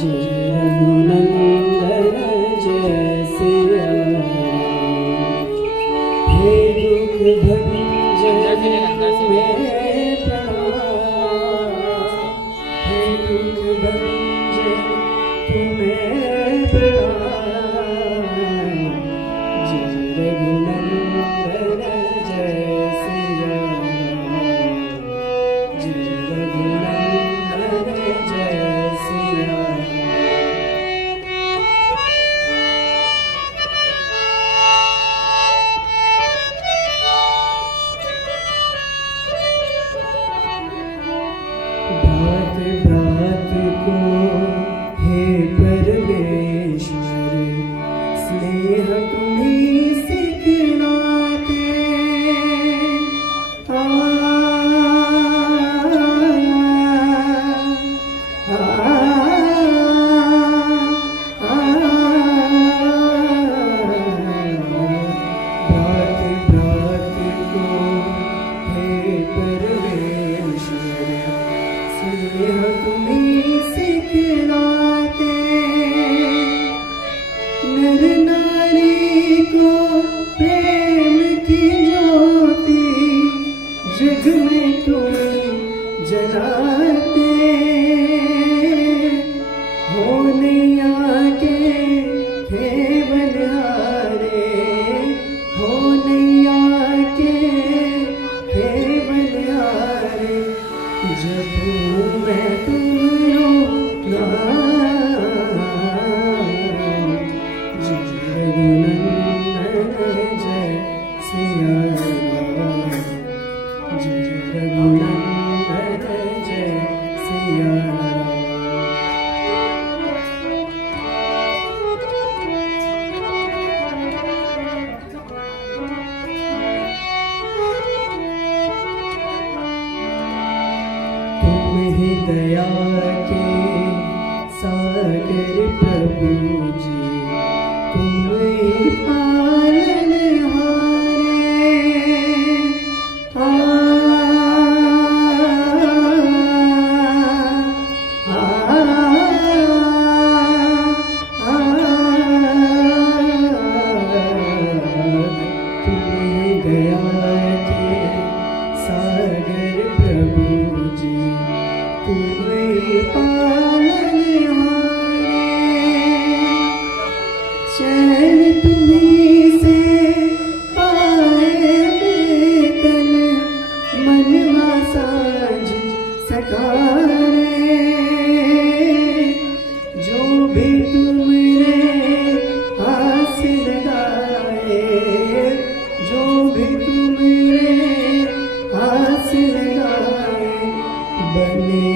जय रघुनंदन जय सिया राम। हे दुख भंजन तुम्हें प्रणाम, हे दुख भंजन तुम्हें प्रणाम। जय रघुनंदन जय सिया राम, जय रघुनंदन जय सिया राम। भ्रात भ्रात को हे परमेश्वर, स्नेह तुम्ही सिखलाते। आ, आ, भ्रात भ्रात को हे परमेश्वर, स्नेह तुम्ही सिखलाते। नर नारी को प्रेम की ज्योति जग में तुम जलाते। हो नैया के केवल हारे, हो नैया के केवल हारे। जपूं मैं तुमरो नाम, जय रघुनंदन जय सिया राम, जय रघुनंदन जय सिया राम। तुम ही दया के सागर प्रभु जी, तुम ही पालनहारे। आ, आ, तुम ही दया के सागर प्रभु जी, तुम्हें पालनहारे। चैन तुम्हीं से पाए बेकल, मनवा साझ सकारे। जो भी तुमरे आस लगाए, जो भी तुमरे आस लगाए, बने